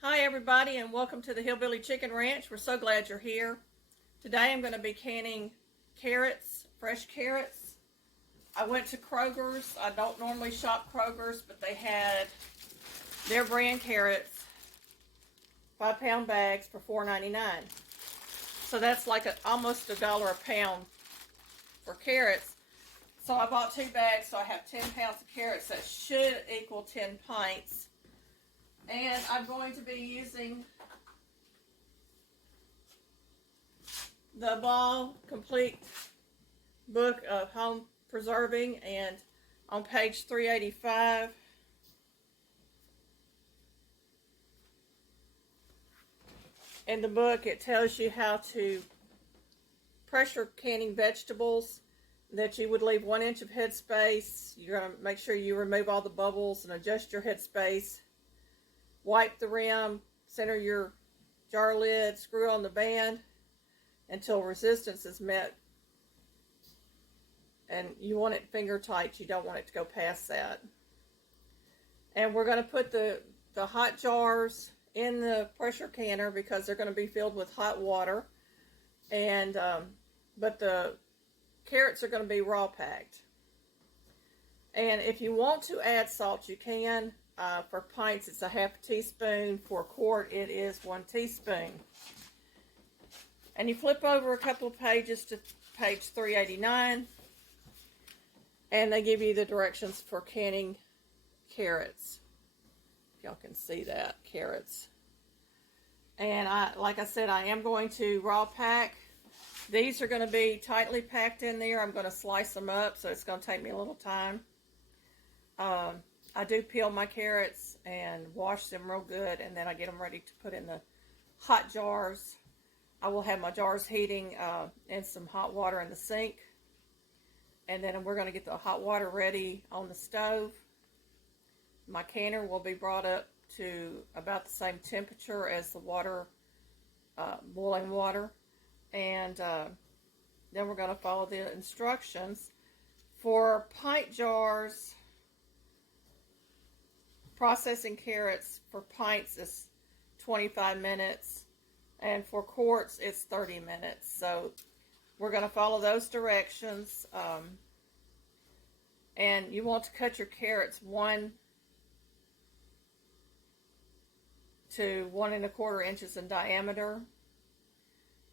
Hi everybody, and welcome to the Hillbilly Chicken Ranch. We're so glad you're here. Today I'm going to be canning carrots, fresh carrots. I went to Kroger's. I don't normally shop Kroger's, but they had their brand carrots, 5-pound bags for $4.99. So that's like almost $1 a pound for carrots. So I bought 2 bags, so I have 10 pounds of carrots. That should equal 10 pints. And I'm going to be using the Ball Complete Book of Home Preserving, and on page 385, in the book it tells you how to pressure canning vegetables, that you would leave 1 inch of headspace. You're going to make sure you remove all the bubbles and adjust your headspace. Wipe the rim, center your jar lid, screw on the band until resistance is met. And you want it finger tight. You don't want it to go past that. And we're going to put the hot jars in the pressure canner because they're going to be filled with hot water. And but the carrots are going to be raw packed. And if you want to add salt, you can. For pints, it's a half teaspoon. For a quart, it is 1 teaspoon. And you flip over a couple of pages to page 389, and they give you the directions for canning carrots. If y'all can see that, carrots. And like I said, I am going to raw pack. These are going to be tightly packed in there. I'm going to slice them up, so it's going to take me a little time. I do peel my carrots and wash them real good, and then I get them ready to put in the hot jars. I will have my jars heating in some hot water in the sink, and then we're going to get the hot water ready on the stove. My canner will be brought up to about the same temperature as the water, boiling water, and then we're going to follow the instructions. For pint jars, processing carrots for pints is 25 minutes, and for quarts it's 30 minutes. So we're going to follow those directions. And you want to cut your carrots 1 to 1 1/4 inches in diameter.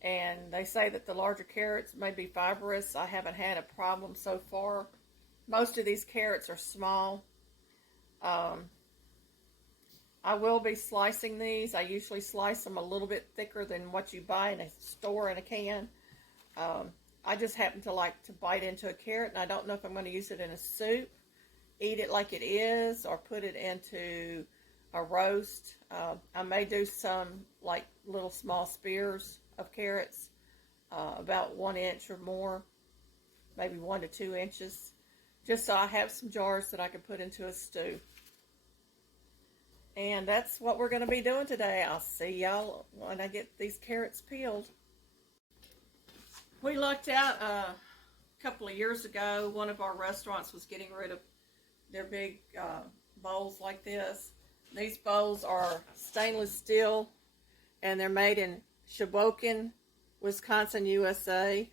And they say that the larger carrots may be fibrous. I haven't had a problem so far. Most of these carrots are small. I will be slicing these. I usually slice them a little bit thicker than what you buy in a store in a can. I just happen to like to bite into a carrot, and I don't know if I'm going to use it in a soup, eat it like it is, or put it into a roast. I may do some like little small spears of carrots, about 1 inch or more, maybe 1 to 2 inches, just so I have some jars that I can put into a stew. And that's what we're going to be doing today. I'll see y'all when I get these carrots peeled. We lucked out a couple of years ago. One of our restaurants was getting rid of their big bowls like this. These bowls are stainless steel, and they're made in Sheboygan, Wisconsin, USA.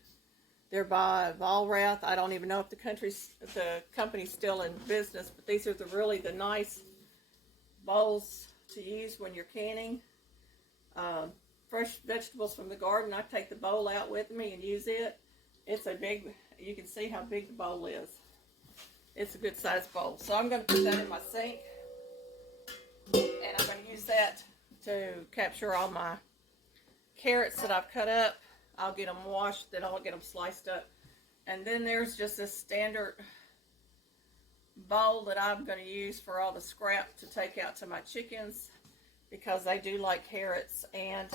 They're by Valrath. I don't even know if the company's still in business, but these are really the nice bowls to use when you're canning fresh vegetables from the garden. I take the bowl out with me and use it. It's a big, you can see how big the bowl is. It's a good sized bowl. So I'm going to put that in my sink, and I'm going to use that to capture all my carrots that I've cut up. I'll get them washed, then I'll get them sliced up. And then there's just this standard bowl that I'm going to use for all the scrap to take out to my chickens, because they do like carrots. And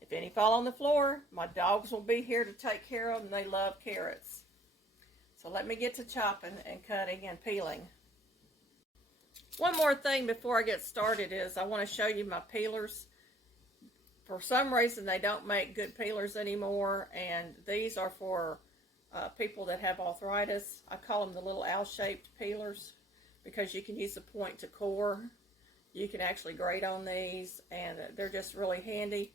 if any fall on the floor, my dogs will be here to take care of them. They love carrots. So let me get to chopping and cutting and peeling. One more thing before I get started is I want to show you my peelers. For some reason they don't make good peelers anymore, and these are for people that have arthritis. I call them the little owl-shaped peelers because you can use a point to core. You can actually grate on these, and they're just really handy.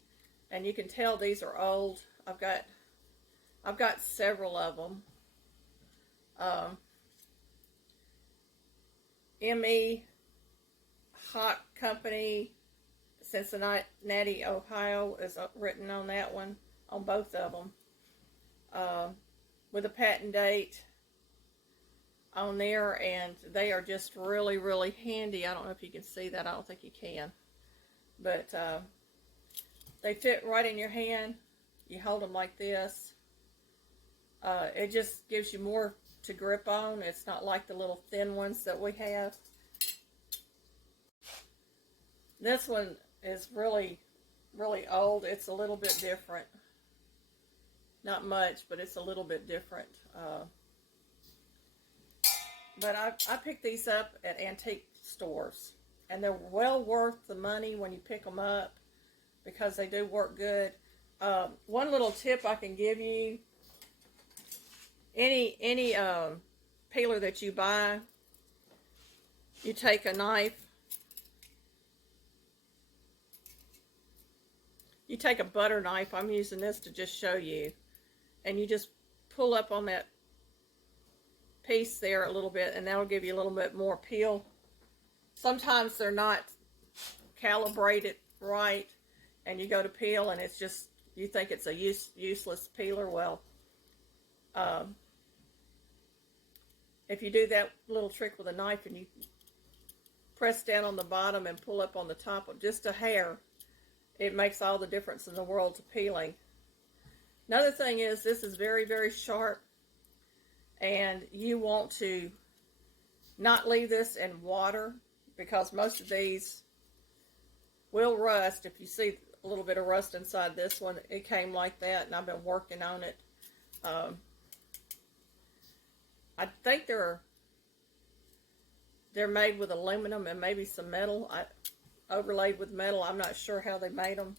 And you can tell these are old. I've got several of them. ME Hot Company, Cincinnati, Ohio is written on that one, on both of them, with a patent date on there, and they are just really, really handy. I don't know if you can see that. I don't think you can, but they fit right in your hand. You hold them like this. It just gives you more to grip on. It's not like the little thin ones that we have. This one is really, really old. It's a little bit different. Not much, but it's a little bit different. But I picked these up at antique stores, and they're well worth the money when you pick them up because they do work good. One little tip I can give you: any peeler that you buy, you take a knife. You take a butter knife. I'm using this to just show you. And you just pull up on that piece there a little bit, and that'll give you a little bit more peel. Sometimes they're not calibrated right, and you go to peel, and it's just, you think it's a useless peeler. Well, if you do that little trick with a knife and you press down on the bottom and pull up on the top of just a hair, it makes all the difference in the world to peeling. Another thing is, this is very, very sharp, and you want to not leave this in water because most of these will rust. If you see a little bit of rust inside this one, it came like that, and I've been working on it. I think they're made with aluminum and maybe some metal. Overlaid with metal. I'm not sure how they made them,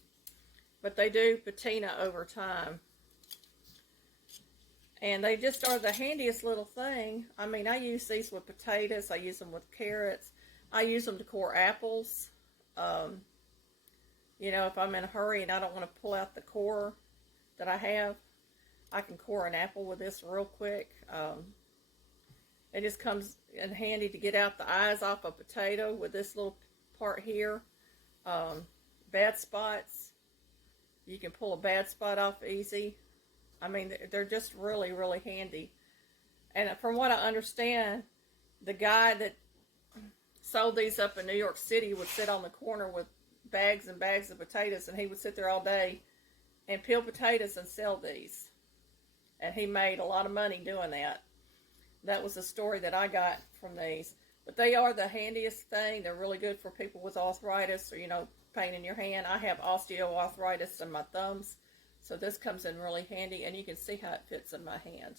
but they do patina over time, and they just are the handiest little thing. I mean, I use these with potatoes. I use them with carrots. I use them to core apples. You know, if I'm in a hurry and I don't want to pull out the core that I have, I can core an apple with this real quick. It just comes in handy to get out the eyes off a potato with this little part here. Bad spots, you can pull a bad spot off easy. I mean, they're just really, really handy. And from what I understand, the guy that sold these up in New York City would sit on the corner with bags and bags of potatoes, and he would sit there all day and peel potatoes and sell these. And he made a lot of money doing that. That was the story that I got from these. But they are the handiest thing. They're really good for people with arthritis or, you know, pain in your hand. I have osteoarthritis in my thumbs, so this comes in really handy, and you can see how it fits in my hand.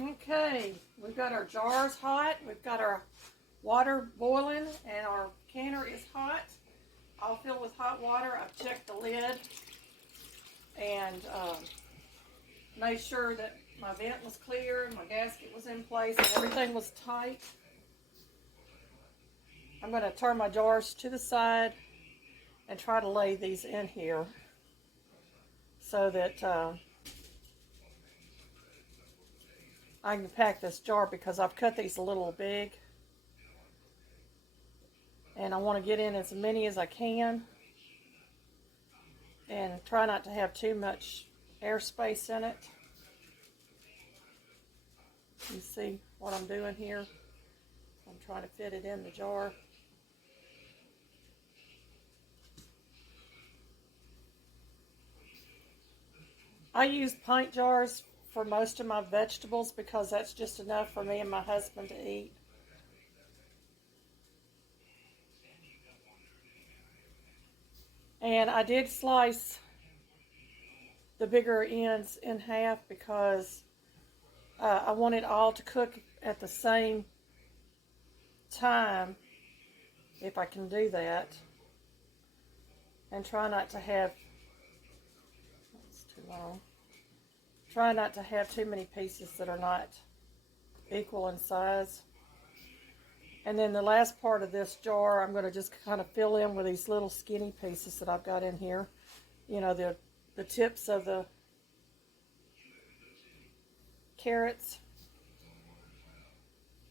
Okay, we've got our jars hot, we've got our water boiling, and our canner is hot. All filled with hot water. I've checked the lid and made sure that my vent was clear and my gasket was in place and everything was tight. I'm going to turn my jars to the side and try to lay these in here so that I can pack this jar, because I've cut these a little big. And I want to get in as many as I can and try not to have too much airspace in it. You see what I'm doing here? I'm trying to fit it in the jar. I use pint jars for most of my vegetables because that's just enough for me and my husband to eat. And I did slice the bigger ends in half because I want it all to cook at the same time, if I can do that. And try not to have, that's too long. Try not to have too many pieces that are not equal in size. And then the last part of this jar, I'm going to just kind of fill in with these little skinny pieces that I've got in here. You know, the tips of the carrots.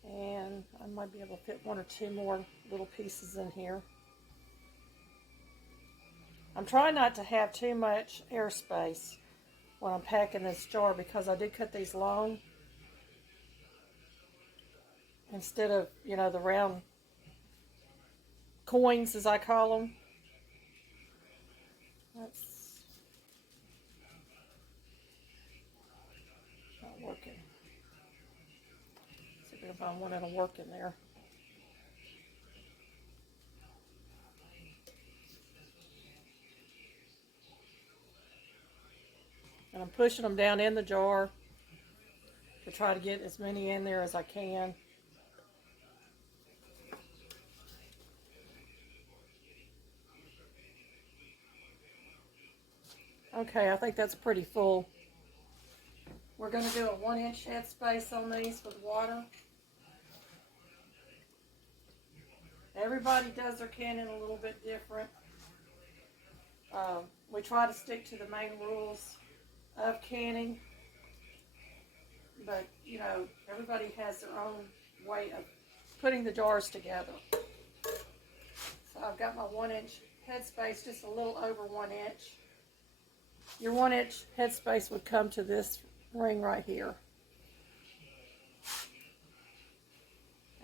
And I might be able to fit one or two more little pieces in here. I'm trying not to have too much airspace when I'm packing this jar because I did cut these long instead of, you know, the round coins, as I call them. That's not working. See if I can find one that'll work in there. And I'm pushing them down in the jar to try to get as many in there as I can. Okay, I think that's pretty full. We're going to do a 1-inch headspace on these with water. Everybody does their canning a little bit different. We try to stick to the main rules of canning, but you know, everybody has their own way of putting the jars together. So I've got my 1-inch headspace, just a little over 1 inch. Your 1-inch headspace would come to this ring right here.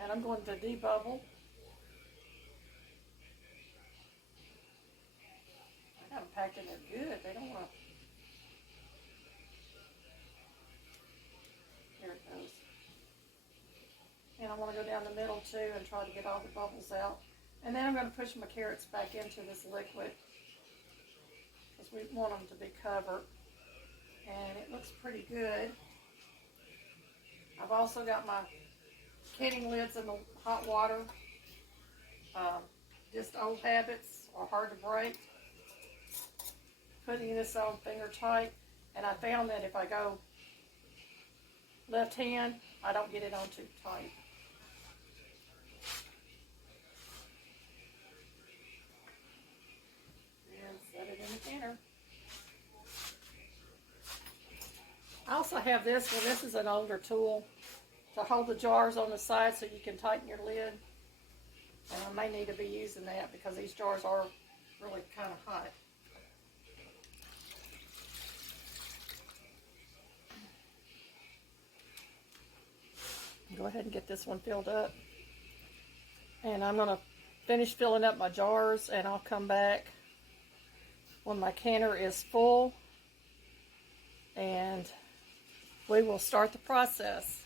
And I'm going to debubble. I got them packed in there good. They don't want to. Here it goes. And I want to go down the middle too and try to get all the bubbles out. And then I'm going to push my carrots back into this liquid because we want them to be covered. And it looks pretty good. I've also got my canning lids in the hot water. Just old habits are hard to break. Putting this on finger tight, and I found that if I go left hand, I don't get it on too tight. And set it in the canner. I also have this one. This is an older tool to hold the jars on the side so you can tighten your lid. And I may need to be using that because these jars are really kind of hot. Go ahead and get this one filled up. And I'm going to finish filling up my jars, and I'll come back when my canner is full and we will start the process.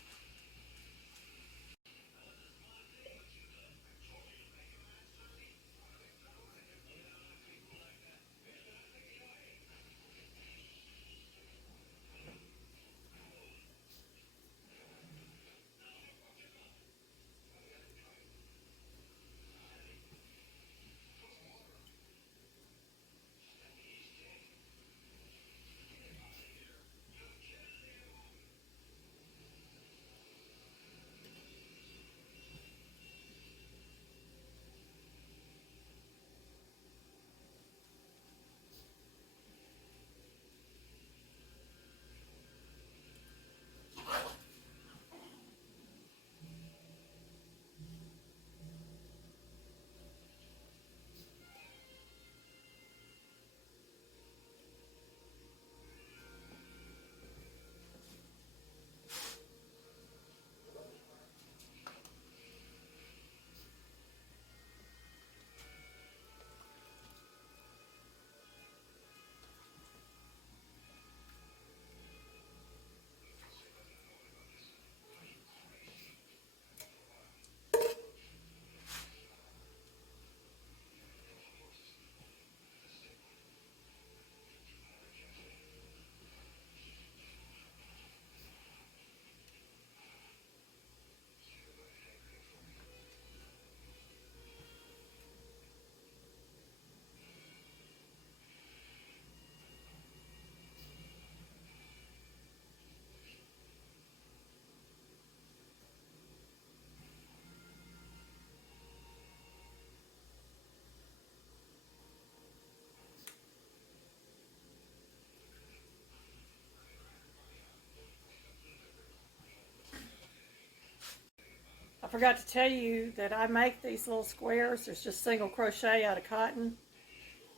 I forgot to tell you that I make these little squares. There's just single crochet out of cotton.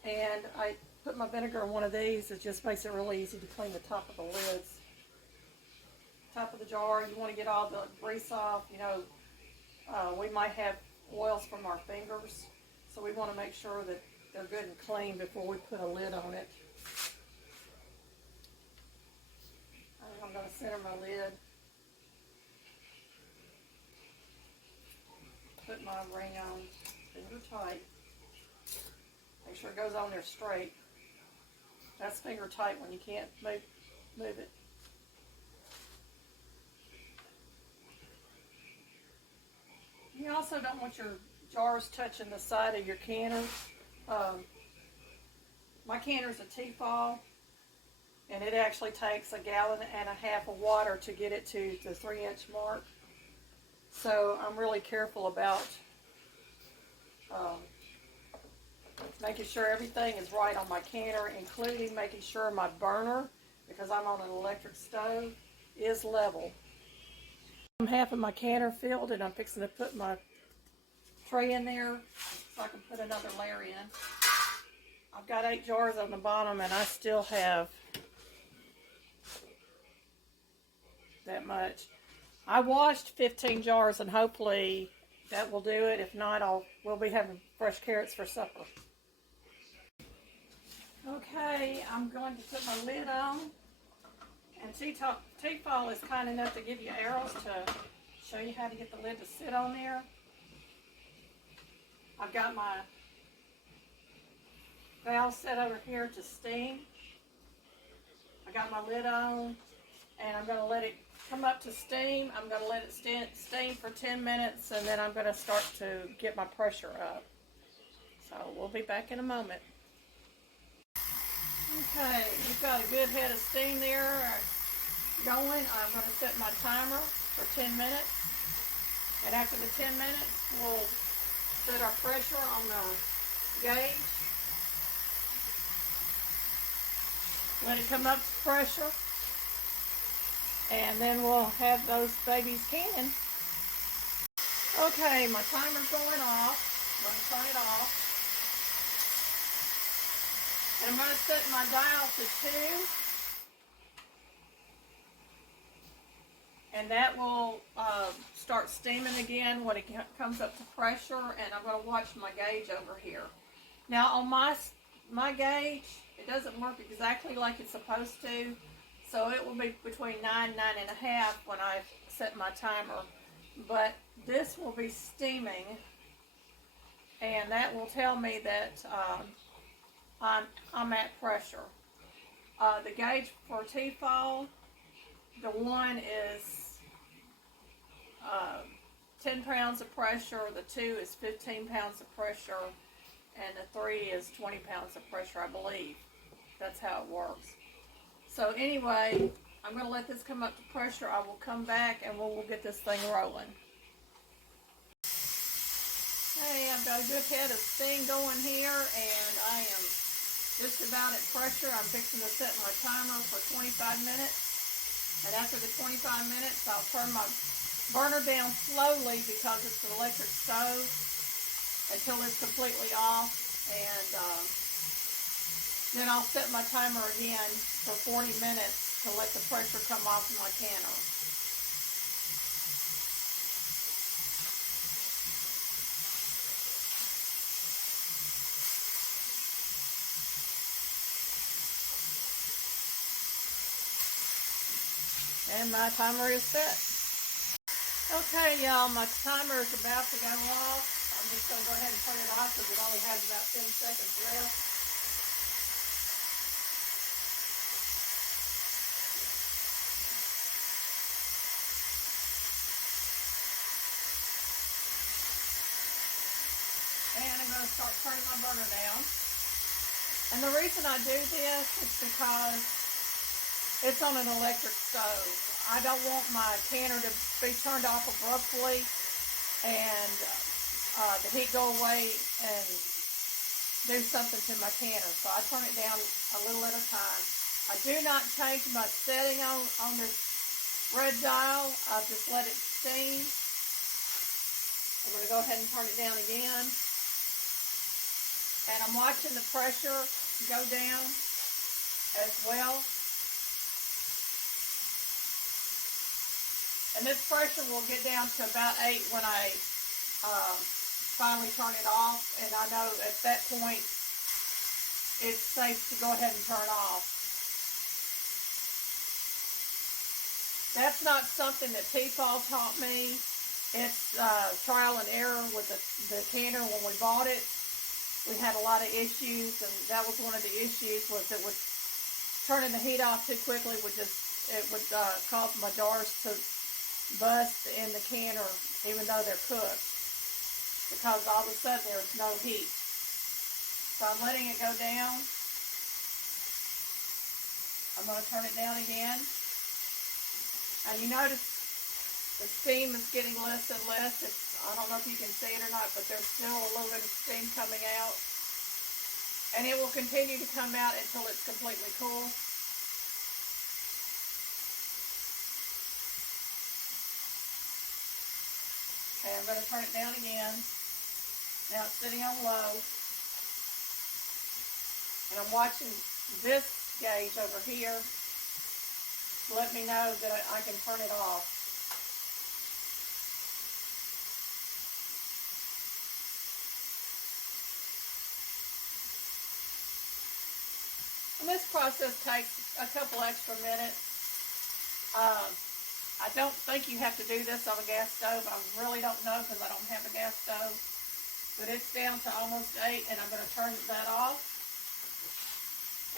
And I put my vinegar in one of these. It just makes it really easy to clean the top of the lids. Top of the jar, you want to get all the grease off. You know, we might have oils from our fingers. So we want to make sure that they're good and clean before we put a lid on it. I'm going to center my lid. Put my ring on, finger tight. Make sure it goes on there straight. That's finger tight when you can't move it. You also don't want your jars touching the side of your canner. My canner's a Tfal, and it actually takes 1.5 gallons of water to get it to the 3-inch mark. So I'm really careful about making sure everything is right on my canner, including making sure my burner, because I'm on an electric stove, is level. I'm half of my canner filled, and I'm fixing to put my tray in there so I can put another layer in. I've got 8 jars on the bottom, and I still have that much. I washed 15 jars, and hopefully that will do it. If not, we'll be having fresh carrots for supper. Okay, I'm going to put my lid on. And Tfal is kind enough to give you arrows to show you how to get the lid to sit on there. I've got my valve set over here to steam. I got my lid on, and I'm going to let it come up to steam. I'm going to let it steam for 10 minutes, and then I'm going to start to get my pressure up. So we'll be back in a moment. Okay, we've got a good head of steam there going. I'm going to set my timer for 10 minutes. And after the 10 minutes, we'll set our pressure on the gauge. Let it come up to pressure. And then we'll have those babies canning. Okay, my timer's going off. I'm going to turn it off. And I'm going to set my dial to 2. And that will start steaming again when it comes up to pressure. And I'm going to watch my gauge over here. Now on my gauge, it doesn't work exactly like it's supposed to. So it will be between 9 and 9.5 when I set my timer. But this will be steaming. And that will tell me that I'm at pressure. The gauge for Tfal, the 1 is 10 pounds of pressure, the 2 is 15 pounds of pressure, and the 3 is 20 pounds of pressure, I believe. That's how it works. So anyway, I'm going to let this come up to pressure. I will come back and we'll get this thing rolling. Hey, I've got a good head of steam going here, and I am just about at pressure. I'm fixing to set my timer for 25 minutes. And after the 25 minutes, I'll turn my burner down slowly because it's an electric stove until it's completely off. And then I'll set my timer again for 40 minutes to let the pressure come off my canner. And my timer is set. Okay, y'all, my timer is about to go off. I'm just going to go ahead and turn it off because it only has about 10 seconds left. And I'm going to start turning my burner down. And the reason I do this is because it's on an electric stove. I don't want my canner to be turned off abruptly and the heat go away and do something to my canner. So I turn it down a little at a time. I do not change my setting on the red dial. I just let it steam. I'm going to go ahead and turn it down again. And I'm watching the pressure go down as well. And this pressure will get down to about 8 when I finally turn it off. And I know at that point it's safe to go ahead and turn off. That's not something that Tfal taught me. It's trial and error with the canner. When we bought it, we had a lot of issues, and that was one of the issues, was it would turning the heat off too quickly would cause my jars to bust in the canner, even though they're cooked, because all of a sudden there's no heat. So I'm letting it go down. I'm going to turn it down again. And you notice the steam is getting less and less. I don't know if you can see it or not, but there's still a little bit of steam coming out. And it will continue to come out until it's completely cool. Okay, I'm going to turn it down again. Now it's sitting on low. And I'm watching this gauge over here to let me know that I can turn it off. And this process takes a couple extra minutes. I don't think you have to do this on a gas stove. I really don't know because I don't have a gas stove. But it's down to almost 8, and I'm going to turn that off.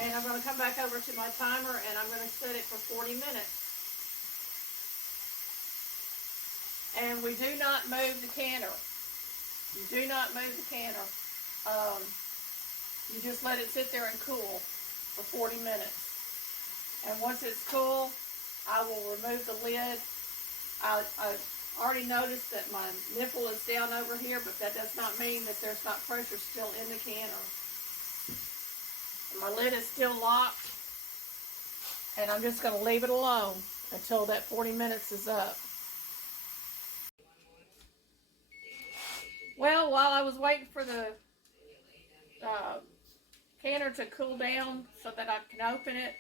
And I'm going to come back over to my timer, and I'm going to set it for 40 minutes. And we do not move the canner. You do not move the canner. You just let it sit there and cool for 40 minutes. And once it's cool, I will remove the lid. I already noticed that my nipple is down over here, but that does not mean that there's not pressure still in the canner. And my lid is still locked, and I'm just going to leave it alone until that 40 minutes is up. Well, while I was waiting for the canner to cool down so that I can open it,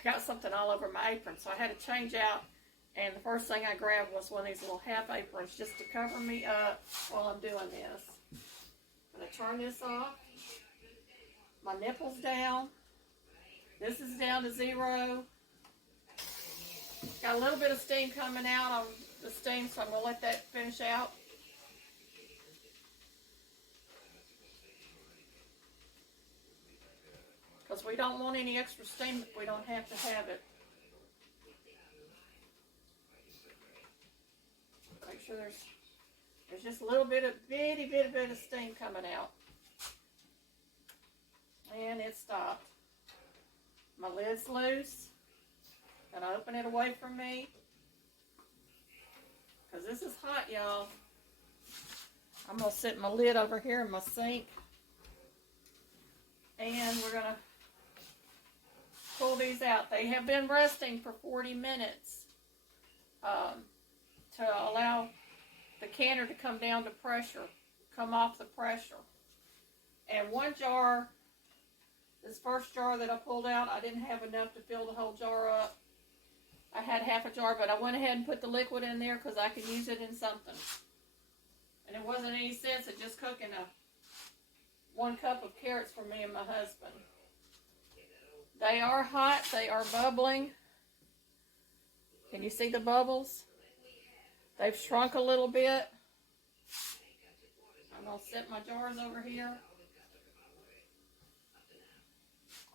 I got something all over my apron, so I had to change out, and the first thing I grabbed was one of these little half aprons just to cover me up while I'm doing this. I'm going to turn this off. My nipple's down. This is down to 0. Got a little bit of steam coming out on the steam, so I'm going to let that finish out. Because we don't want any extra steam if we don't have to have it. Make sure there's just a little bit of bitty bit of steam coming out. And it stopped. My lid's loose. Gonna open it away from me. Because this is hot, y'all. I'm gonna set my lid over here in my sink. And we're gonna pull these out. They have been resting for 40 minutes to allow the canner to come down to pressure, come off the pressure. And one jar, this first jar that I pulled out, I didn't have enough to fill the whole jar up. I had half a jar, but I went ahead and put the liquid in there because I could use it in something. And it wasn't any sense of just cooking 1 cup of carrots for me and my husband. They are hot. They are bubbling. Can you see the bubbles? They've shrunk a little bit. I'm going to set my jars over here.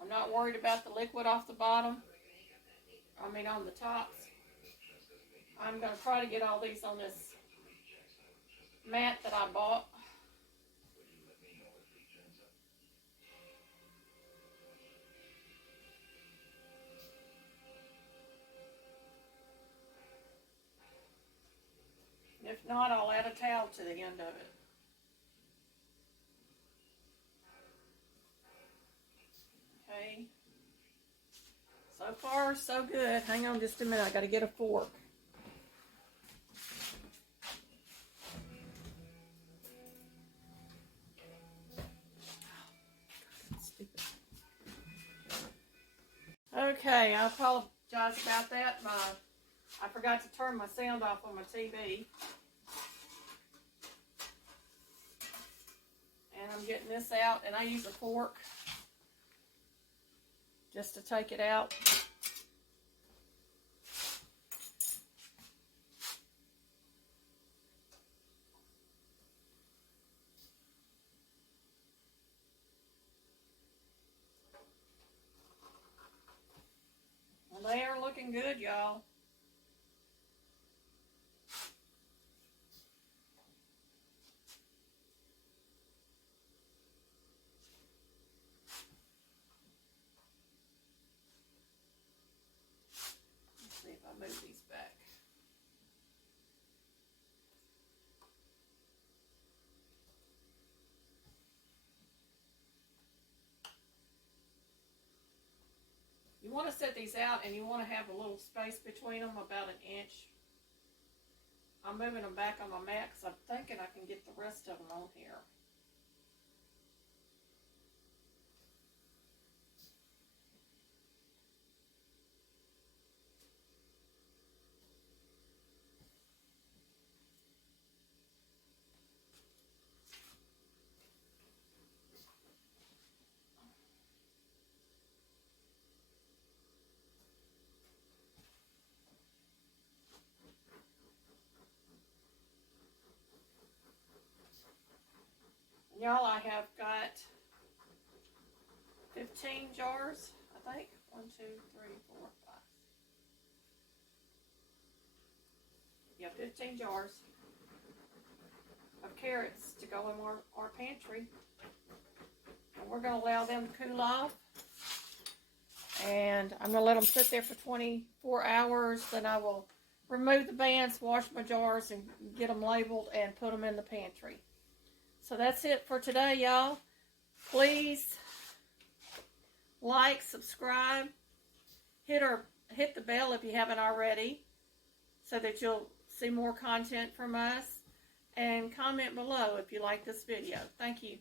I'm not worried about the liquid off the bottom. On the tops. I'm going to try to get all these on this mat that I bought. If not, I'll add a towel to the end of it. Okay. So far, so good. Hang on just a minute. I got to get a fork. Okay, I apologize about that. I forgot to turn my sound off on my TV. And I'm getting this out, and I use a fork just to take it out. Well, they are looking good, y'all. Let's see if I move these back. You want to set these out, and you want to have a little space between them, about an inch. I'm moving them back on my mat because I'm thinking I can get the rest of them on here. Y'all, I have got 15 jars, I think. 1, 2, 3, 4, 5. Yeah, 15 jars of carrots to go in our pantry. And we're going to allow them to cool off. And I'm going to let them sit there for 24 hours. Then I will remove the bands, wash my jars, and get them labeled and put them in the pantry. So that's it for today, y'all. Please like, subscribe, hit the bell if you haven't already, so that you'll see more content from us, and comment below if you like this video. Thank you.